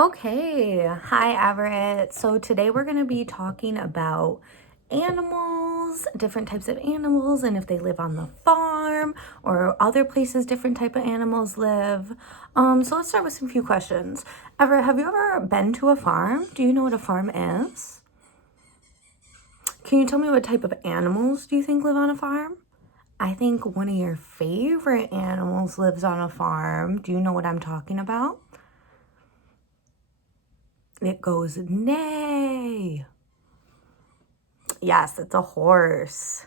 Okay, hi Everett. So today we're going to be talking about animals, different types of animals, and if they live on the farm or other places different type of animals live. So let's start with some few questions. Everett, have you ever been to a farm? Do you know what a farm is? Can you tell me what type of animals do you think live on a farm? I think one of your favorite animals lives on a farm. Do you know what I'm talking about? It goes neigh. Yes, it's a horse.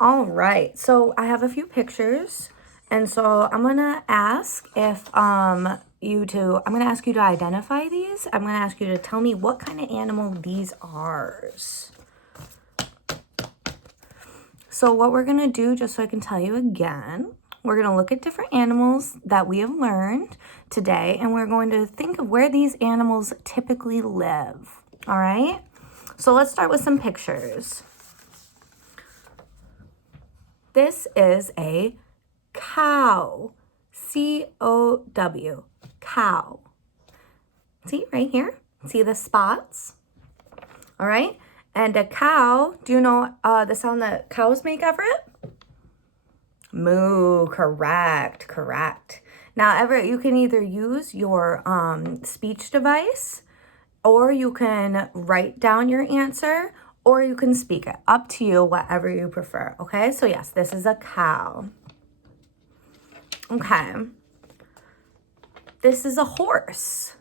All right, so I have a few pictures, and so I'm gonna ask if I'm gonna ask you to identify these. I'm gonna ask you to tell me what kind of animal these are. So what we're gonna do, just so I can tell you again, we're gonna look at different animals that we have learned today, and we're going to think of where these animals typically live. All right? So let's start with some pictures. This is a cow. C-O-W. Cow. See right here? See the spots? All right. And a cow, do you know the sound that cows make, Everett? Moo. Correct. Now, Everett, you can either use your speech device, or you can write down your answer, or you can speak it. Up to you, whatever you prefer. Okay, so yes, this is a cow. Okay. This is a horse,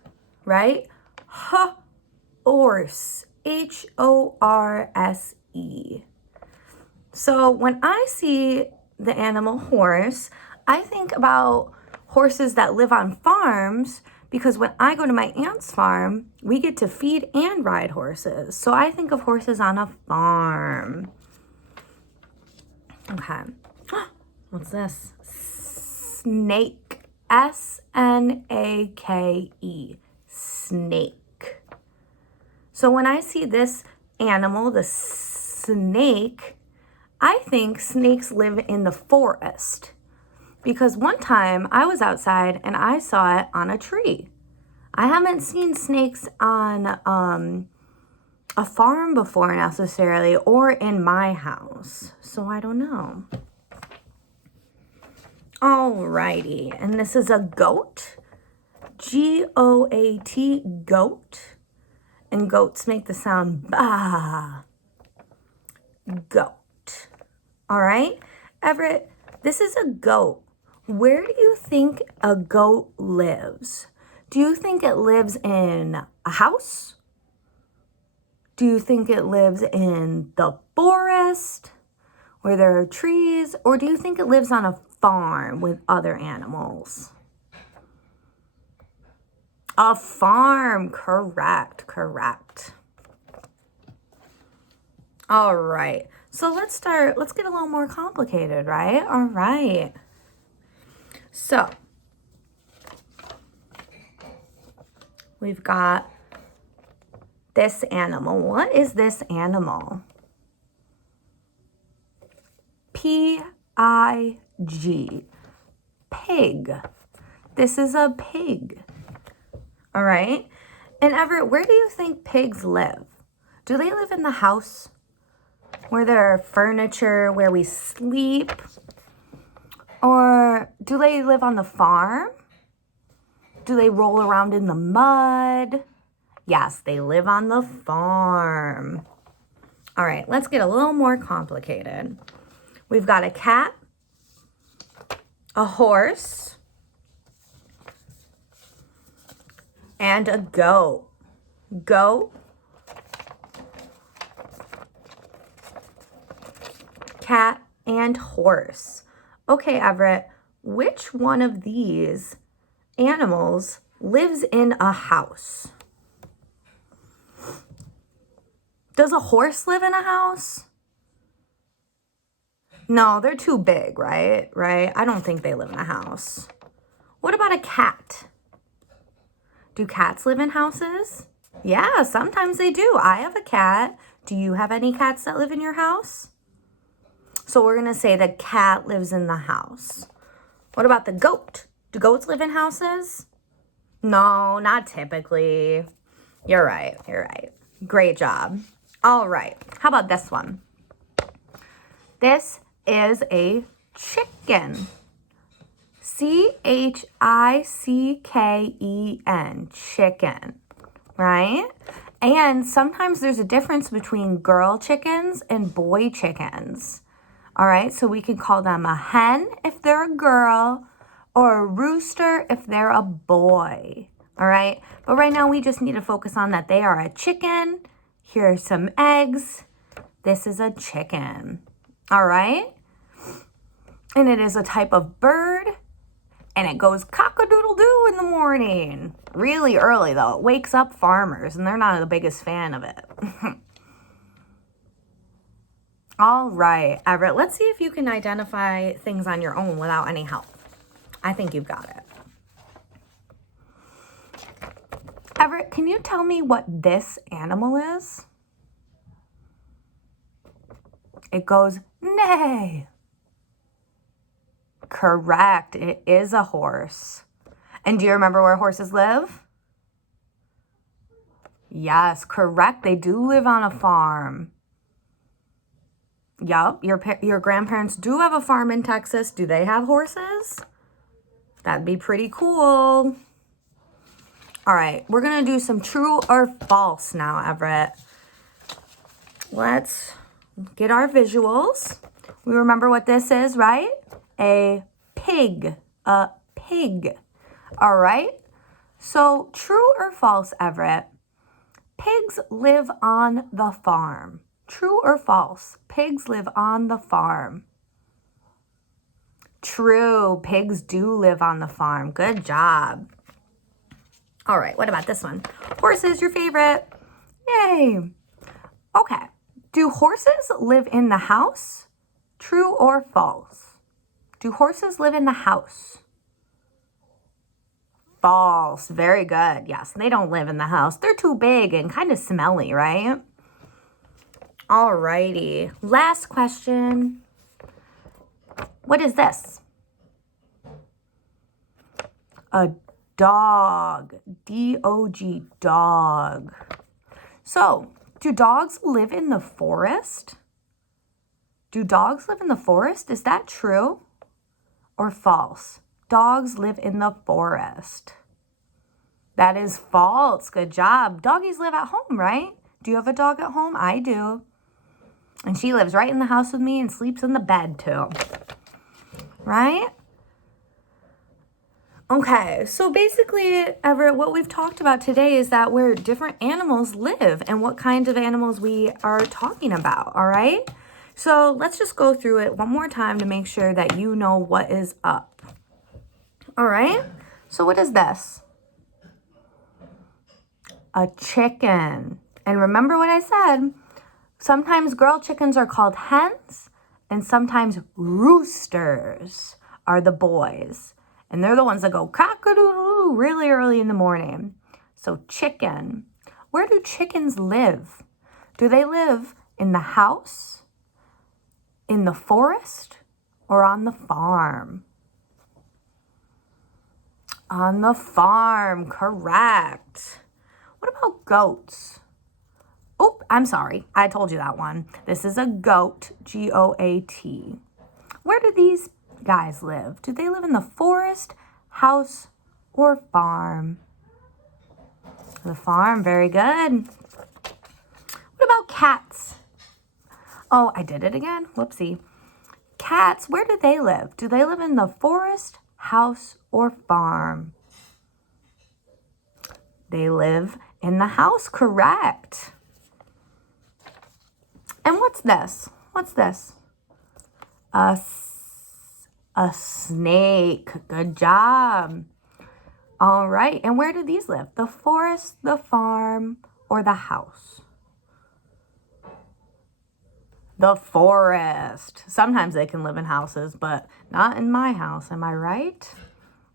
right? Horse. H-O-R-S-E. So when I see the animal horse, I think about horses that live on farms, because when I go to my aunt's farm, we get to feed and ride horses. So I think of horses on a farm. Okay. What's this? Snake. S-N-A-K-E. Snake. So when I see this animal, the snake, I think snakes live in the forest. Because one time I was outside and I saw it on a tree. I haven't seen snakes on a farm before necessarily, or in my house. So I don't know. Alrighty, and this is a goat. G-O-A-T, goat. And goats make the sound ba. Goat. All right, Everett, this is a goat. Where do you think a goat lives? Do you think it lives in a house? Do you think it lives in the forest where there are trees? Or do you think it lives on a farm with other animals? A farm, correct. All right, so let's get a little more complicated, right? All right. So, we've got this animal. What is this animal? P-I-G. Pig. This is a pig. All right. And Everett, where do you think pigs live? Do they live in the house where there are furniture, where we sleep? Or do they live on the farm? Do they roll around in the mud? Yes, they live on the farm. All right, let's get a little more complicated. We've got a cat, a horse, and a goat. Goat, cat, and horse. Okay, Everett, which one of these animals lives in a house? Does a horse live in a house? No, they're too big, right? I don't think they live in a house. What about a cat? Do cats live in houses? Yeah, sometimes they do. I have a cat. Do you have any cats that live in your house? So we're going to say the cat lives in the house. What about the goat? Do goats live in houses? No, not typically. You're right. You're right. Great job. All right. How about this one? This is a chicken. Chicken. Chicken. Right? And sometimes there's a difference between girl chickens and boy chickens. All right, so we can call them a hen if they're a girl or a rooster if they're a boy. All right, but right now we just need to focus on that they are a chicken. Here are some eggs. This is a chicken. All right, and it is a type of bird. And it goes cock-a-doodle-doo in the morning. Really early, though. It wakes up farmers, and they're not the biggest fan of it. All right, Everett, let's see if you can identify things on your own without any help. I think you've got it. Everett, can you tell me what this animal is? It goes, neigh. Correct. It is a horse. And do you remember where horses live? Yes, correct. They do live on a farm. Yup, your grandparents do have a farm in Texas. Do they have horses? That'd be pretty cool. All right, we're going to do some true or false now, Everett. Let's get our visuals. We remember what this is, right? A pig. A pig. All right. So true or false, Everett? Pigs live on the farm. True or false? Pigs live on the farm. True. Pigs do live on the farm. Good job. All right. What about this one? Horses, your favorite. Yay. Okay. Do horses live in the house? True or false? Do horses live in the house? False. Very good. Yes, they don't live in the house. They're too big and kind of smelly, right? All righty. Last question. What is this? A dog. D-O-G, dog. So, do dogs live in the forest? Do dogs live in the forest? Is that true or false? Dogs live in the forest. That is false. Good job. Doggies live at home, right? Do you have a dog at home? I do. And she lives right in the house with me and sleeps in the bed too. Right? Okay, so basically, Everett, what we've talked about today is that where different animals live and what kinds of animals we are talking about, all right? So let's just go through it one more time to make sure that you know what is up. All right, so what is this? A chicken. And remember what I said, sometimes girl chickens are called hens and sometimes roosters are the boys. And they're the ones that go cock-a-doodle-doo really early in the morning. So chicken. Where do chickens live? Do they live in the house, in the forest, or on the farm? On the farm, correct. What about goats? Oh, I'm sorry. I told you that one. This is a goat, G-O-A-T. Where do these guys live? Do they live in the forest, house, or farm? The farm, very good. What about cats? Oh, I did it again. Whoopsie. Cats, where do they live? Do they live in the forest, house, or farm? They live in the house, correct. And what's this? What's this? A snake. Good job. All right. And where do these live? The forest, the farm, or the house? The forest. Sometimes they can live in houses, but not in my house. Am I right?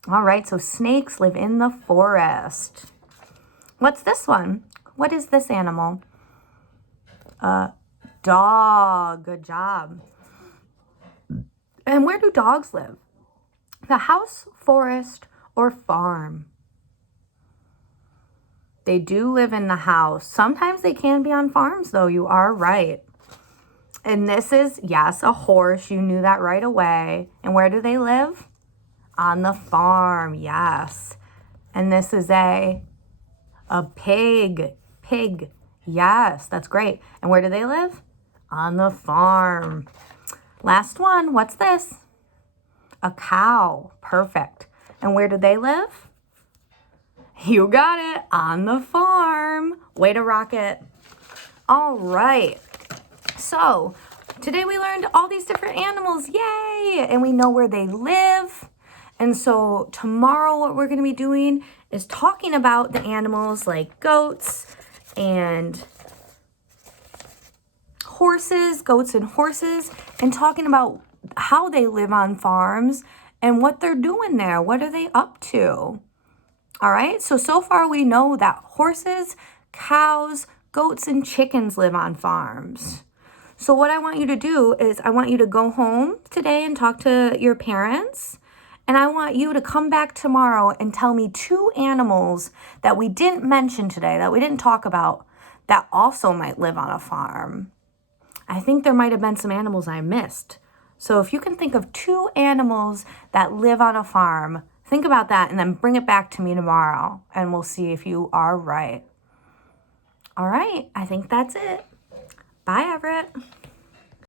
All right. So snakes live in the forest. What's this one? What is this animal? Dog. Good job. And where do dogs live? The house, forest, or farm? They do live in the house. Sometimes they can be on farms, though. You are right. And this is, yes, a horse. You knew that right away. And where do they live? On the farm, yes. And this is a pig. Pig, yes, that's great. And where do they live? On the farm. Last one, what's this? A cow, perfect. And where do they live? You got it, on the farm. Way to rock it. All right. So today we learned all these different animals, yay! And we know where they live. And so tomorrow what we're gonna be doing is talking about the animals like goats and goats and horses, and talking about how they live on farms and what they're doing there. What are they up to? All right, so far we know that horses, cows, goats, and chickens live on farms. So what I want you to do is I want you to go home today and talk to your parents. And I want you to come back tomorrow and tell me 2 animals that we didn't mention today, that we didn't talk about, that also might live on a farm. I think there might have been some animals I missed. So if you can think of 2 animals that live on a farm, think about that and then bring it back to me tomorrow and we'll see if you are right. All right, I think that's it. Bye, Everett.